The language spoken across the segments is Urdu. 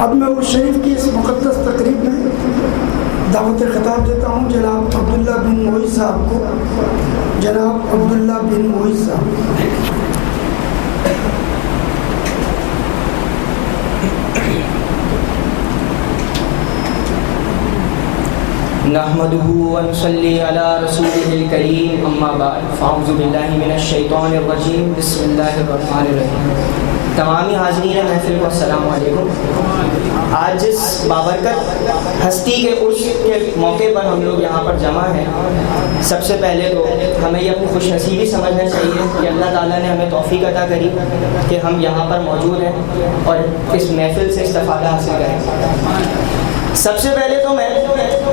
اب میں اس شریف کی اس مقدس تقریب میں دعوت خطاب دیتا ہوں جناب عبداللہ بن معیز صاحب کو. جناب عبداللہ بن معیز صاحب. نحمده ونصلي على رسوله الكريم اما بعد فاعوذ باللہ من الشیطان الرجیم بسم اللہ الرحمن الرحیم. تمامی حاضرین محفل کو السلام علیکم. آج جس بابرکت ہستی کے عرس کے موقع پر ہم لوگ یہاں پر جمع ہیں، سب سے پہلے تو ہمیں یہ اپنی خوش نصیبی سمجھنا چاہیے کہ اللہ تعالیٰ نے ہمیں توفیق عطا کری کہ ہم یہاں پر موجود ہیں اور اس محفل سے استفادہ حاصل کریں. سب سے پہلے تو میں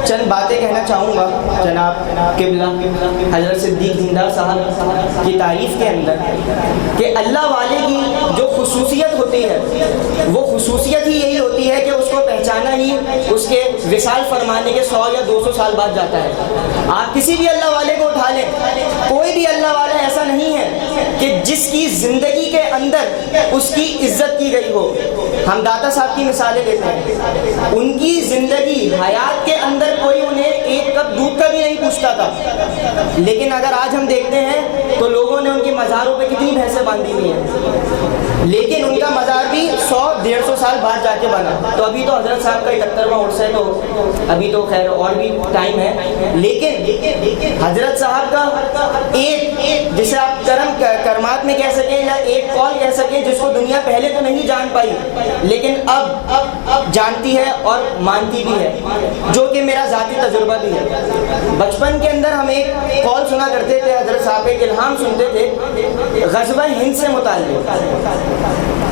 چند باتیں کہنا چاہوں گا جناب قبلہ حضرت صدیق دیندار صاحب کی تعریف کے اندر کہ اللہ والے کی جو خصوصیت ہوتی ہے وہ خصوصیت ہی یہی ہوتی ہے کہ اس کو پہچانا ہی اس کے وصال فرمانے کے 100 یا 200 سال بعد جاتا ہے. آپ کسی بھی اللہ والے کو اٹھا لیں، کوئی بھی اللہ والا ایسا نہیں ہے کہ جس کی زندگی کے اندر اس کی عزت کی گئی ہو. ہم داتا صاحب کی مثالیں لیتے ہیں، ان کی زندگی حیات کے اندر کوئی انہیں ایک کپ دودھ کا بھی نہیں پوچھتا تھا، لیکن اگر آج ہم دیکھتے ہیں تو لوگوں نے ان کے مزاروں پہ کتنی بھینسیں باندھی ہوئی ہیں، لیکن ان کا مزار بھی 100-150 سال بعد جا کے بنا. تو ابھی تو حضرت صاحب کا 71واں عرس ہے، تو ابھی تو خیر اور بھی ٹائم ہے، لیکن حضرت صاحب کا ایک جسے آپ کرمات میں کہہ سکیں یا ایک قول کہہ سکیں جس کو دنیا پہلے تو نہیں جان پائی لیکن اب جانتی ہے اور مانتی بھی ہے، جو کہ میرا ذاتی تجربہ بھی ہے. بچپن کے اندر ہم ایک قول سنا کرتے تھے، حضرت صاحب ایک الہام سنتے تھے غزوہ ہند سے متعلق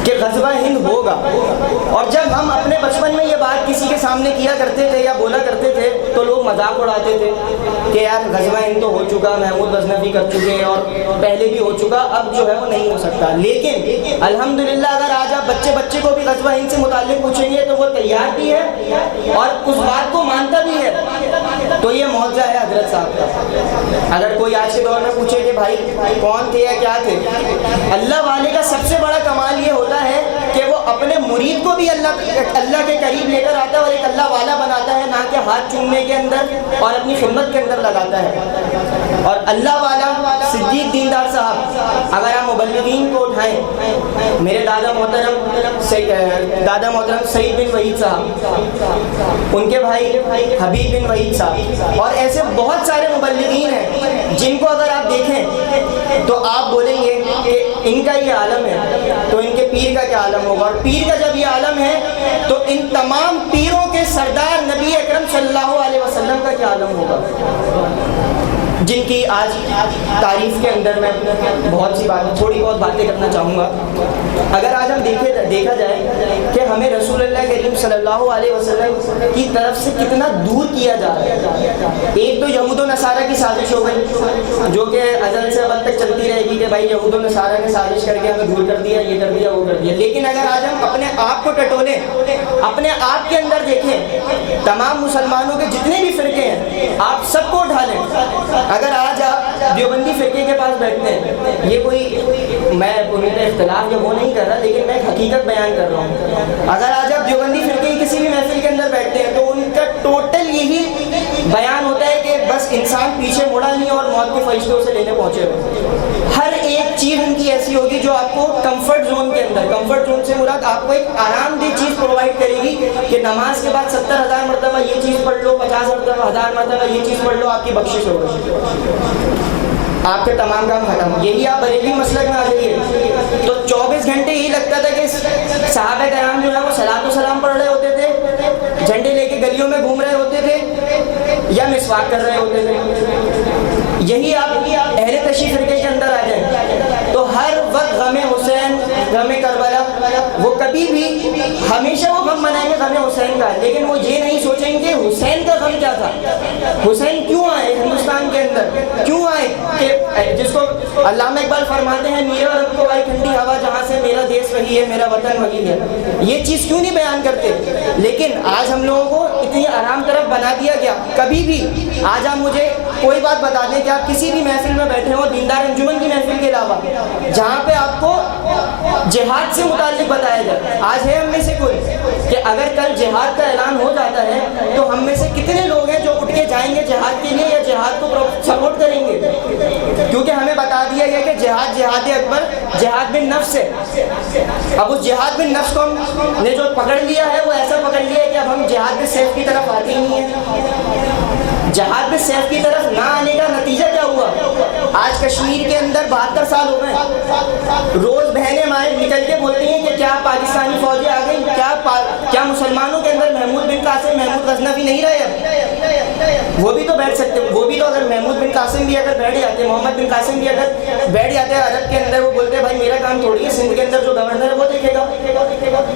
کہ غزوہ ہند ہوگا، اور جب ہم اپنے بچپن میں یہ بات کسی کے سامنے کیا کرتے تھے یا بولا کرتے تھے تو لوگ مذاق اڑاتے تھے کہ یار غزوہ ہند تو ہو چکا، محمود غزنوی کر چکے اور پہلے بھی ہو چکا، اب جو ہے وہ نہیں ہو سکتا. لیکن الحمدللہ اگر آج آپ بچے کو بھی غزوہ ہند سے متعلق پوچھیں گے تو وہ تیار بھی ہے اور اس بات کو مانتا بھی ہے. تو یہ معجزہ ہے حضرت صاحب کا. اگر کوئی آج کے دور میں پوچھے کہ بھائی کون تھے یا کیا تھے، اللہ والے کا سب سے بڑا کمال یہ ہوتا ہے کہ وہ اپنے مرید کو بھی اللہ کے قریب لے کر آتا ہے اور ایک اللہ والا بناتا ہے، نہ کہ ہاتھ چومنے کے اندر اور اپنی خدمت کے اندر لگاتا ہے. اور اللہ والا صدیق دیندار صاحب اگر آپ مبلغین کو اٹھائیں، میرے دادا محترم سعید بن وحید صاحب، ان کے بھائی حبیب بن وحید صاحب، اور ایسے بہت سارے مبلغین ہیں جن کو اگر آپ دیکھیں تو آپ بولیں گے کہ ان کا یہ عالم ہے تو ان کے پیر کا کیا عالم ہوگا، اور پیر کا جب یہ عالم ہے تو ان تمام پیروں کے سردار نبی اکرم صلی اللہ علیہ وسلم کا کیا عالم ہوگا، جن کی آج تعریف کے اندر میں تھوڑی بہت باتیں کرنا چاہوں گا. اگر آج ہم دیکھا جائے کہ ہمیں رسول اللہ کریم صلی اللہ علیہ وسلم کی طرف سے کتنا دور کیا جا رہا ہے. ایک تو یہود و نصارہ کی سازش ہو گئی جو کہ ازل سے اب تک چلتی رہے گی کہ بھائی یہود و نصارہ نے سازش کر کے ہمیں دور کر دیا، یہ کر دیا، وہ کر دیا. لیکن اگر آج ہم اپنے آپ کو ٹٹولیں، اپنے آپ کے اندر دیکھیں، تمام مسلمانوں کے جتنے بھی فرقے ہیں آپ سب کو اٹھا لیں. اگر آج آپ دیوبندی فرقے کے پاس بیٹھتے ہیں، یہ کوئی میں ان کا اختلاف یا وہ نہیں کر رہا لیکن میں حقیقت بیان کر رہا ہوں، اگر آج آپ دیوبندی فرقے کی کسی بھی محفل کے اندر بیٹھتے ہیں تو ان کا ٹوٹل یہی بیان ہوتا ہے کہ بس انسان پیچھے مڑا نہیں اور موت کے فرشتوں سے لینے پہنچے ہوئے. ہر ایک چیز ان کی ایسی ہوگی جو آپ کو کمفرٹ زون کے اندر، کمفرٹ زون سے مراد آپ کو ایک آرام دہ چیز پرووائڈ کرے گی کہ نماز کے بعد 70,000 مرتبہ یہ چیز پڑھ لو، 50,000 مرتبہ یہ چیز پڑھ لو، آپ کی بخشش ہوگی، آپ کے تمام کام ختم. یہی آپ بریلی مسلک میں آ جائیے تو 24 گھنٹے یہی لگتا تھا کہ صحابہ کرام جو ہے وہ صلاۃ و سلام پڑھ رہے ہوتے تھے، جھنڈے لے کے گلیوں میں گھوم رہے ہوتے تھے یا مسواک کر رہے ہوتے تھے. یہی آپ اہل تشیع فرقے کے اندر آ جائیں تو ہر وقت غم حسین، غم کربلا، وہ کبھی بھی ہمیشہ وہ غم منائیں گے غم حسین کا، لیکن وہ یہ نہیں سوچیں گے حسین کا غم کیا تھا، حسین کیوں آئے ہندوستان کے اندر، کیوں آئے، کہ جس کو علامہ اقبال فرماتے ہیں میرا رب کو آئی ٹھنڈی ہوا جہاں سے میرا دیس وہی ہے، میرا وطن وہی ہے. یہ چیز کیوں نہیں بیان کرتے؟ لیکن آج ہم لوگوں کو اتنی آرام طرف بنا دیا گیا. کبھی بھی آج آپ مجھے کوئی بات بتا دیں کہ آپ کسی بھی محفل میں بیٹھے ہو، دیندار انجمن کی محفل کے علاوہ، جہاں پہ آپ کو جہاد سے متعلق بتایا جائے. آج ہے ہم میں سے کوئی کہ اگر کل جہاد کا اعلان ہو جاتا ہے تو ہم میں سے کتنے لوگ ہیں جو اٹھ کے جائیں گے جہاد کے لیے یا جہاد کو سپورٹ کریں گے؟ کیونکہ ہمیں بتا دیا گیا کہ جہاد اکبر جہاد بن نفس ہے. اب اس جہاد بن نفس کو ہم نے جو پکڑ لیا ہے وہ ایسا پکڑ لیا ہے کہ اب ہم جہاد بن سیف کی طرف آتے ہی نہیں ہیں. جہاد بن سیف کی طرف نہ آنے کا نتیجہ کیا ہوا؟ آج کشمیر کے اندر 72 سال ہو گئے. روز بہنیں مائیں نکل کے بولتی ہیں کہ کیا پاکستانی فوجیں آ گئی، کیا مسلمانوں کے اندر محمود بن قاسم محمود غزنوی نہیں رہے؟ وہ بھی تو بیٹھ سکتے، وہ بھی تو اگر محمود بن قاسم بھی اگر بیٹھ جاتے، محمد بن قاسم بھی اگر بیٹھ جاتے عرب کے اندر، وہ بولتے ہیں بھائی میرا کام تھوڑی ہے، سندھ کے اندر جو گورنر ہے وہ دیکھے گا.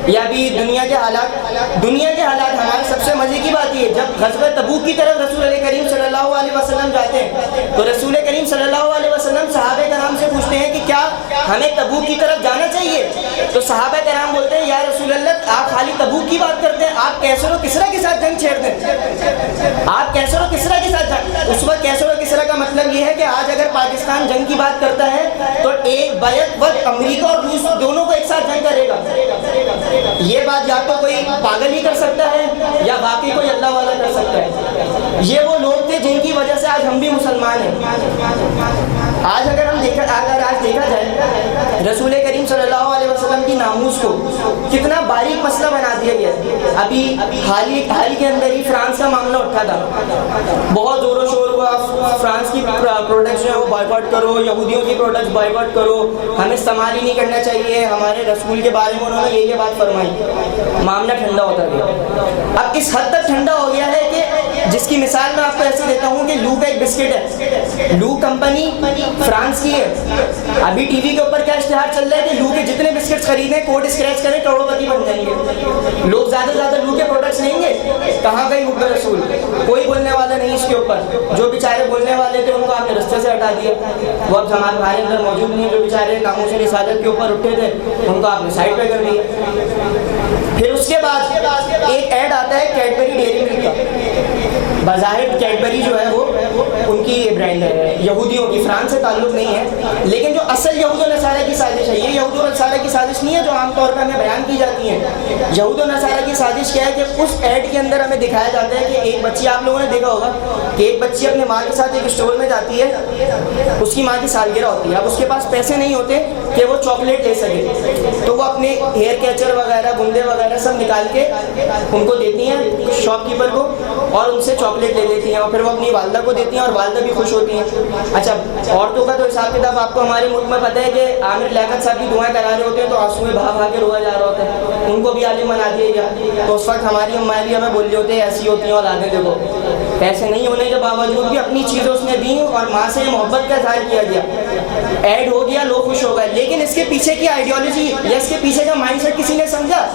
یا بھی دنیا کے حالات ہمارے سب سے مزے کی بات یہ، جب غزوہ تبوک کی طرف رسول کریم صلی اللہ علیہ وسلم جاتے ہیں تو رسول کریم صلی اللہ علیہ وسلم صحابہ کرام سے پوچھتے ہیں کہ کیا ہمیں تبوک کی طرف جانا چاہیے؟ تو صحابہ کرام بولتے ہیں یا رسول اللہ آپ خالی تبوک کی بات کرتے ہیں، آپ کیسر و کسریٰ کے ساتھ جنگ چھیڑ دیں. آپ کیسر و کسریٰ کے ساتھ جنگ، اس وقت کیسر و کسریٰ کا مطلب یہ ہے کہ آج اگر پاکستان جنگ کی بات کرتا ہے تو ایک بیک وقت امریکہ اور روس دونوں کو ایک ساتھ جنگ کرے گا. یہ بات یا تو کوئی پاگل ہی کر سکتا ہے یا باقی کوئی اللہ والا کر سکتا ہے. یہ وہ لوگ تھے جن کی وجہ سے آج ہم بھی مسلمان ہیں. آج اگر آج دیکھا جائے رسول کریم صلی اللہ علیہ وسلم کی ناموس کو کتنا باریک مسئلہ بنا دیا گیا. ابھی حال کے اندر ہی فرانس کا معاملہ اٹھا تھا، بہت زور و شور ہوا فرانس کی پروڈکٹس جو ہے وہ بائیکاٹ کرو، یہودیوں کی پروڈکٹس بائیکاٹ کرو، ہمیں استعمال ہی نہیں کرنا چاہیے. ہمارے رسول کے بارے میں انہوں نے یہ بات فرمائی. معاملہ ٹھنڈا ہوتا گیا. اب اس حد تک ٹھنڈا ہو گیا ہے کہ جس کی مثال میں آپ کو ایسے دیتا ہوں کہ لو کا ایک بسکٹ ہے، لو کمپنی فرانس کی ہے. ابھی ٹی وی کے اوپر کیا اشتہار چل رہا ہے کہ لو کے جتنے بسکٹس خریدیں کوڈ اسکریچ کریں کروڑوں پتی بن جائیں گے. لوگ زیادہ لو کے پروڈکٹس لیں گے. کہاں گئی حب رسول؟ کوئی بولنے والا نہیں اس کے اوپر. جو بیچارے بولنے والے تھے ان کو آپ نے رستے سے ہٹا دیا. وہ اب ہمارے اندر موجود نہیں ہے. جو بیچارے ناموس رسالت کے اوپر اٹھے تھے ان کو آپ نے سائڈ پہ کر دیا. پھر اس کے بعد ایک ایڈ آتا ہے کیڈبری ڈیری ملک کا. بظاہر کیڈبری جو ہے وہ ان کی برانڈ ہے، یہودیوں کی، فرانس سے تعلق نہیں ہے. لیکن جو اصل یہود و نصارہ کی سازش ہے، یہ یہود و نصارہ کی سازش نہیں ہے جو عام طور پر ہمیں بیان کی جاتی ہے. یہود و نصارہ کی سازش کیا ہے کہ اس ایڈ کے اندر ہمیں دکھایا جاتا ہے کہ ایک بچی، آپ لوگوں نے دیکھا ہوگا کہ ایک بچی اپنے ماں کے ساتھ ایک اسٹور میں جاتی ہے، اس کی ماں کی سالگرہ ہوتی ہے. اب اس کے پاس پیسے نہیں ہوتے کہ وہ چاکلیٹ لے سکے تو وہ اپنے ہیئر کیچر وغیرہ بندے وغیرہ سب نکال کے ان کو دیتی ہیں شاپ کیپر کو اور ان سے چاکلیٹ لے لیتی ہیں اور پھر وہ اپنی والدہ کو دیتی ہیں اور والدہ بھی خوش ہوتی ہیں. اچھا عورتوں کا تو حساب کتاب آپ کو ہمارے ملک میں پتہ ہے کہ عامر لیاقت صاحب کی دعائیں کرا رہے ہوتے ہیں تو آنسو میں بہا کے رویا جا رہا ہوتا ہے، ان کو بھی عالم بنا دیا گیا. تو اس وقت ہماری امائیں بھی ہمیں بول رہے ہوتے ہیں ایسی ہوتی ہیں اولادیں. دیکھو پیسے نہیں ہونے کے باوجود بھی اپنی چیزیں اس نے دیں اور ماں سے محبت کا اظہار کیا گیا. ایڈ ہو گیا، لوگ خوش ہو گئے. لیکن اس کے پیچھے کی آئیڈیالوجی یا اس کے پیچھے کا مائنڈ سیٹ کسی نے سمجھا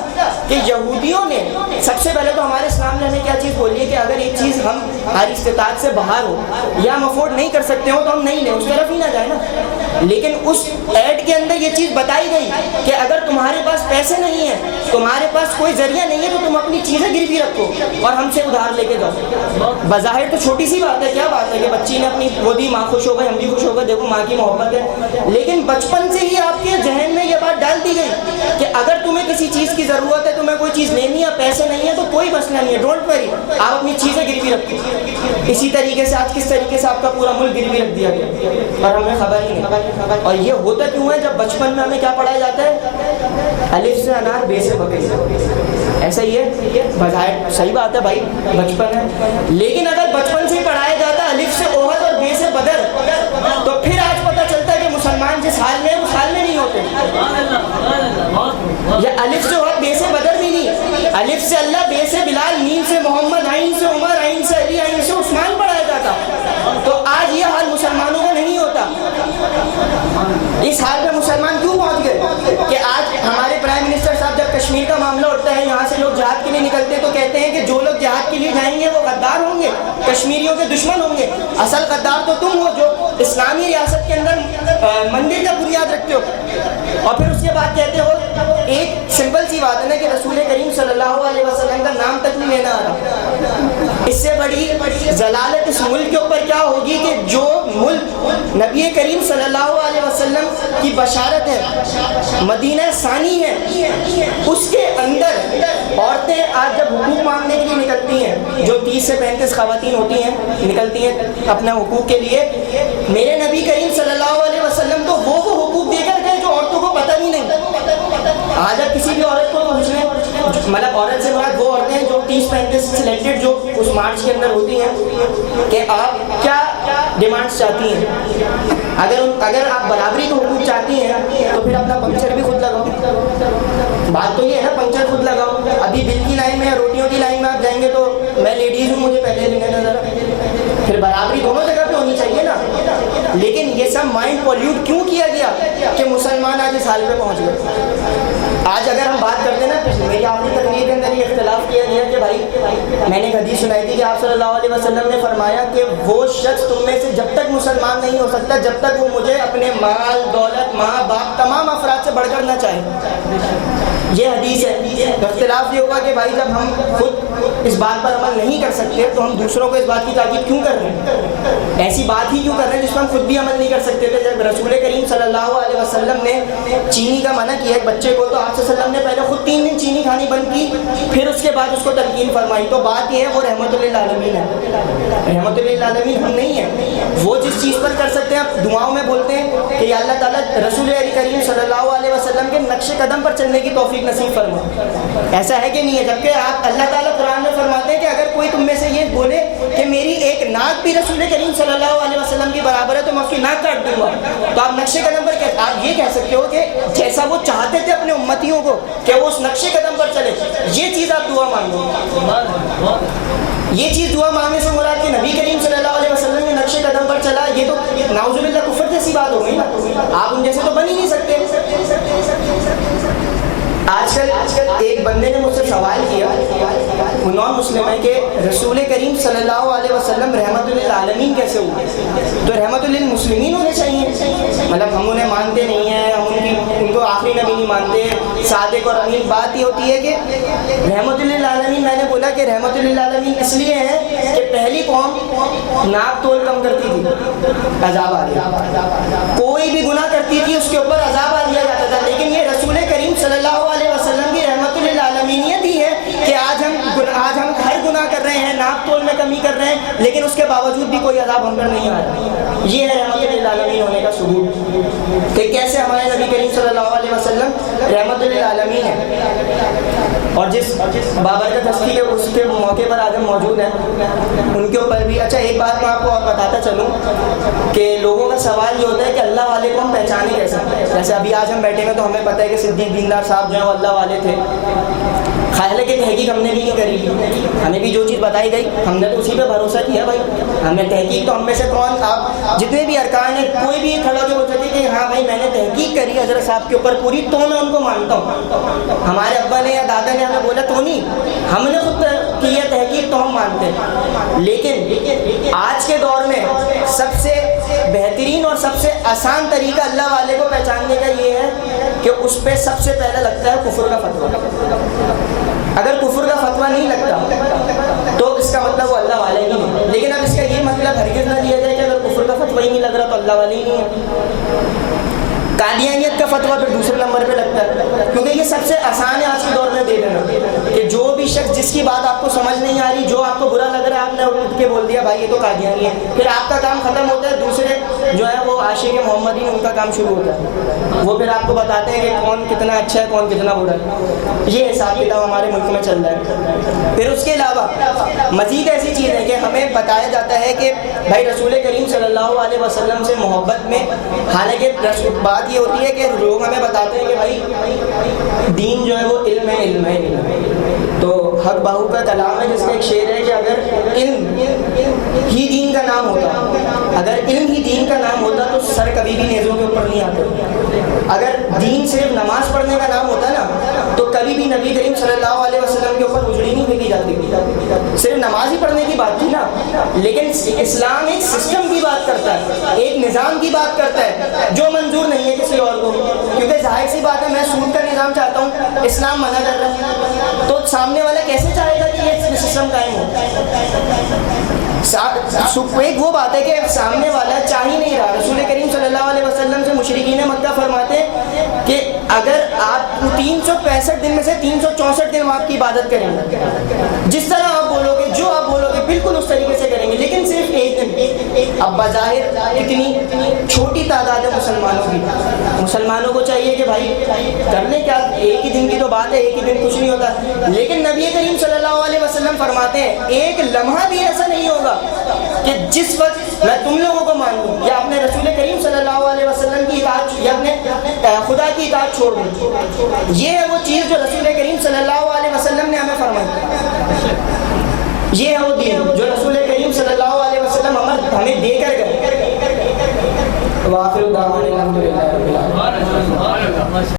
کہ یہودیوں نے سب سے پہلے تو ہمارے اسلام نے ہمیں کیا چیز بولی ہے کہ اگر ایک چیز ہم ہماری استطاعت سے باہر ہو یا ہم افورڈ نہیں کر سکتے ہو تو ہم نہیں لیں، اس طرف ہی نہ جائیں نا. لیکن اس ایڈ کے اندر یہ چیز بتائی گئی کہ اگر تمہارے پاس پیسے نہیں ہیں، تمہارے پاس کوئی ذریعہ نہیں ہے تو تم اپنی چیزیں گروی رکھو اور ہم سے ادھار لے کے جاؤ. بظاہر تو چھوٹی سی بات ہے، کیا بات ہے کہ بچی نے اپنی وہ دی، ماں خوش ہو گئی، ہم بھی خوش ہو گئے، دیکھو ماں کی محبت ہے. لیکن بچپن سے ہی آپ کے ذہن میں یہ بات ڈال دی گئی کہ اگر تمہیں کسی چیز کی ضرورت ہے، تمہیں کوئی چیز لینی ہے، پیسے نہیں ہے تو کوئی مسئلہ نہیں ہے، ڈونٹ وری، آپ اپنی چیزیں گروی رکھو. اسی طریقے سے آج کس طریقے سے آپ کا پورا ملک گروی رکھ دیا گیا اور ہمیں خبر ہی نہیں. اور یہ ہوتا کیوں ہے؟ جب بچپن میں ہمیں کیا پڑھایا جاتا ہے؟ الف سے انار، بے سے بکری. ایسا ہی ہے، بظاہر صحیح بات ہے بھائی بچپن ہے، لیکن اگر بچپن سے ہی پڑھایا جاتا الف سے احد اور بے سے بدر تو پھر آج پتہ چلتا ہے کہ مسلمان جس حال میں اس حال میں نہیں ہوتے. یہ الف سے احد بے سے بدر بھی نہیں، الف سے اللہ، بے سے بلال، میم سے محمد، عین سے عمر، عین سے علی، عین سے عثمان پڑھایا جاتا. تو آج یہ حال مسلمانوں کا نہیں ہوتا. اس حال پہ مسلمان کیوں پہنچ گئے کہ آج ہمارے پرائم منسٹر صاحب جب کشمیر کا معاملہ اٹھتا ہے، یہاں سے لوگ جہاد کے لیے نکلتے تو کہتے ہیں کہ جو لوگ جہاد کے لیے جائیں گے وہ غدار ہوں گے، کشمیریوں کے دشمن ہوں گے. اصل غدار تو تم ہو جو اسلامی ریاست کے اندر مندر کا بنیاد رکھتے ہو. اور پھر اس کے بعد کہتے ہو ایک سمپل سی بات ہے نا کہ رسول کریم صلی اللہ علیہ وسلم کا نام تک نہیں لینا آ رہا. اس سے بڑی ضلالت اس ملک کے اوپر کیا ہوگی کہ جو ملک نبی کریم صلی اللہ علیہ وسلم کی بشارت ہے، مدینہ ثانی ہے، اس کے اندر عورتیں 30 سے 35 خواتین ہوتی ہیں, نکلتی ہیں اپنے حقوق کے لیے. میرے نبی کریم صلی اللہ علیہ وسلم تو وہ حقوق دے کر گئے جو عورتوں کو پتہ ہی نہیں. آج آپ کسی بھی عورت کو پوچھ لیں, مطلب عورت سے مراد وہ عورتیں ہیں جو 30-35 سلیکٹڈ جو اس مارچ کے اندر ہوتی ہیں, کہ آپ کیا ڈیمانڈس چاہتی ہیں. اگر آپ برابری کے حقوق چاہتی ہیں تو پھر اپنا پنکچر بھی خود لگاؤ. بات تو یہ ہے نا, پنکچر خود لگاؤ. ابھی بل کی لائن میں یا روٹیوں کی لائن میں آپ جائیں گے تو میں لیڈیز ہوں, مجھے پہلے لینے نظر. پھر برابری دونوں جگہ پہ ہونی چاہیے نا. لیکن یہ سب مائنڈ پولیوٹ کیوں کیا گیا کہ مسلمان آج اس حال پہ پہنچ گئے. آج اگر ہم بات کرتے ہیں نا, میری آخری تقریر کے اندر یہ اختلاف کیا گیا کہ بھائی میں نے ایک حدیث سنائی تھی کہ آپ صلی اللہ علیہ وسلم نے فرمایا کہ وہ شخص تم میں سے جب تک مسلمان نہیں ہو سکتا جب تک وہ مجھے اپنے مال دولت ماں باپ تمام افراد سے بڑھ کر نہ چاہے. یہ حدیث ہے. اختلاف یہ ہوا کہ بھائی جب ہم خود اس بات پر عمل نہیں کر سکتے تو ہم دوسروں کو اس بات کی تاکید کیوں کر رہے ہیں, ایسی بات ہی کیوں کر رہے ہیں جس پر ہم خود بھی عمل نہیں کر سکتے تھے. جب رسول کریم صلی اللہ علیہ وسلم نے چینی کا منع کیا ایک بچے کو, تو آپ صلی اللہ علیہ وسلم نے پہلے خود 3 دن چینی کھانی بند کی, پھر اس کے بعد اس کو تلقین فرمائی. تو بات یہ ہے وہ رحمت للعالمین ہے, رحمت للعالمین ہم نہیں ہیں. وہ جس چیز پر کر سکتے ہیں, آپ دعاؤں میں بولتے ہیں کہ یا اللہ تعالیٰ رسول کریم صلی اللہ علیہ وسلم کے نقش قدم پر چلنے کی توفیق نصیب فرما. ایسا ہے کہ نہیں ہے؟ جبکہ آپ اللہ تعالیٰ قرآن میں فرماتے ہیں کہ اگر کوئی تم میں سے یہ بولے کہ میری ایک ناک بھی رسول کریم صلی اللہ علیہ وسلم کی برابر ہے تو میں اس کی ناک کاٹ دوں گا. تو آپ نقش قدم پر آپ یہ کہہ سکتے ہو کہ جیسا وہ چاہتے تھے اپنے امتیوں کو کہ وہ اس نقش قدم پر چلے, یہ چیز آپ دعا مانگو. یہ چیز دعا مانگنے سے مراد کہ نبی کریم صلی اللہ علیہ وسلم کے نقش قدم پر چلا, یہ تو نعوذ باللہ کفر جیسی بات ہو گئی نا. آپ ان جیسے تو بن ہی نہیں سکتے. آج کل ایک بندے نے مجھ سے سوال کیا, وہ نان مسلم ہے, کہ رسول کریم صلی اللہ علیہ وسلم رحمت للعالمین کیسے ہوئے؟ تو رحمت للمسلمین ہونے چاہیے. مطلب ہم انہیں مانتے نہیں ہیں, ہم ان کو آخری نبی نہیں مانتے, صادق اور امین. بات یہ ہوتی ہے کہ رحمت للعالمین, میں نے بولا کہ رحمت للعالمین اس لیے ہے کہ پہلی قوم ناپ تول کم کرتی تھی, عذاب آ گیا. کوئی بھی گناہ کرتی تھی اس کے اوپر عذاب آ دیا جاتا تھا. لیکن یہ رسول کریم صلی اللہ علیہ وسلم کی رحمت للعالمینیت ہی ہے کہ آج ہم ہر گناہ کر رہے ہیں, ناپ تول میں کمی کر رہے ہیں, لیکن اس کے باوجود بھی کوئی عذاب ہم پر نہیں آ رہا. یہ ہے رحمت للعالمین ہونے کا ثبوت کہ کیسے ہمارے نبی کریم صلی اللہ علیہ وسلم رحمت للعالمین ہے. اور جس بابرکت ہستی کے اس کے موقع پر آج ہم موجود ہیں ان کے اوپر بھی. اچھا ایک بات میں آپ کو اور بتاتا چلوں کہ لوگوں کا سوال یہ ہوتا ہے کہ اللہ والے کو ہم پہچانے کیسے. جیسے ابھی آج ہم بیٹھے ہیں تو ہمیں پتہ ہے کہ صدیق دیندار صاحب جو ہیں وہ اللہ والے تھے. حالانکہ تحقیق ہم نے بھی نہیں کری, ہمیں بھی جو چیز بتائی گئی ہم نے تو اسی پہ بھروسہ کیا. بھائی ہم نے تحقیق تو ہم میں سے کون, آپ جتنے بھی ارکان ہیں کوئی بھی کھڑا ہو کے بول سکے کہ ہاں بھائی میں نے تحقیق کری حضرت صاحب کے اوپر پوری, تو میں ان کو مانتا ہوں. ہمارے ابا نے یا دادا نے ہمیں بولا تو نہیں, ہم نے خود کی ہے تحقیق تو ہم مانتے ہیں. لیکن آج کے دور میں سب سے بہترین اور سب سے آسان طریقہ اللہ والے کو پہچاننے کا یہ ہے کہ اس پہ سب سے پہلے لگتا ہے کفر کا فتویٰ. اگر کفر کا فتویٰ نہیں لگتا تو اس کا مطلب وہ اللہ والا ہی نہیں ہے. لیکن اب اس کا یہ مطلب ہرگز نہ لیا جائے کہ اگر کفر کا فتویٰ ہی نہیں لگ رہا تو اللہ والا ہی نہیں ہے. قادیانیت کا فتویٰ پھر دوسرے نمبر پہ لگتا ہے, کیونکہ یہ سب سے آسان ہے آج کے دور میں دے دینا کہ جو بھی شخص جس کی بات آپ کو سمجھ نہیں آ رہی, جو آپ کو برا لگ رہا ہے, آپ نے اٹھ کے بول دیا بھائی یہ تو قادیانی ہے. پھر آپ کا کام ختم ہوتا ہے, دوسرے جو ہے وہ عاشق محمدین ان کا کام شروع ہوتا ہے. وہ پھر آپ کو بتاتے ہیں کہ کون کتنا اچھا ہے کون کتنا برا ہے. یہ حساب کتاب ہمارے ملک میں چل رہا ہے. پھر اس کے علاوہ مزید ایسی چیز ہے کہ ہمیں بتایا جاتا ہے کہ بھائی رسول کریم صلی اللہ علیہ وسلم سے محبت میں, حالانکہ بات یہ ہوتی ہے کہ لوگ ہمیں بتاتے ہیں کہ بھائی دین جو ہے وہ علم ہے, علم ہے, علم ہے. تو حق باہو کا کلام ہے جس کا ایک شعر ہے کہ اگر علم ہی دین کا نام ہوتا, اگر علم ہی دین کا نام ہوتا تو سر کبھی بھی نیزوں کے اوپر نہیں آتے. اگر دین صرف نماز پڑھنے کا نام ہوتا نا تو کبھی بھی نبی کریم صلی اللہ علیہ وسلم کے اوپر اجڑی نہیں پھینکی جاتی. صرف نماز ہی پڑھنے کی بات تھی نا, لیکن اسلام ایک سسٹم کی بات کرتا ہے, ایک نظام کی بات کرتا ہے جو منظور نہیں ہے کسی اور کو. کیونکہ ظاہر سی بات ہے میں سود کا نظام چاہتا ہوں, اسلام منع کر رہا ہے, تو سامنے والا کیسے چاہے گا کہ یہ سسٹم قائم ہو. ایک وہ بات ہے کہ سامنے والا چاہ ہی نہیں رہا. رسول کریم صلی اللہ علیہ وسلم سے مشرکین مکہ فرماتے کہ اگر آپ 365 دن میں سے 364 دن آپ کی عبادت کریں گے, جس طرح آپ بولو گے, جو آپ بولو گے بالکل اس طریقے سے کریں گے، لیکن صرف ایک دن۔ اب بظاہر اتنی چھوٹی تعداد ہے مسلمانوں کی، مسلمانوں کو چاہیے کہ بھائی کر لیں، کیا ایک ہی دن کی تو بات ہے، ایک ہی دن کچھ نہیں ہوتا، لیکن نبی کریم صلی اللہ علیہ وسلم فرماتے ہیں ایک لمحہ بھی ایسا نہیں ہوگا کہ جس وقت میں تم لوگوں کو مان لوں یا اپنے رسول کریم صلی اللہ علیہ وسلم کی اطاعت یا اپنے خدا کی اطاعت چھوڑ دوں۔ یہ ہے وہ چیز جو رسول کریم صلی اللہ علیہ وسلم نے ہمیں فرمائی، یہ ہے وہ دین جو رسول کریم صلی اللہ علیہ وسلم ہمیں دے کر گئے۔ وآخر دعوانا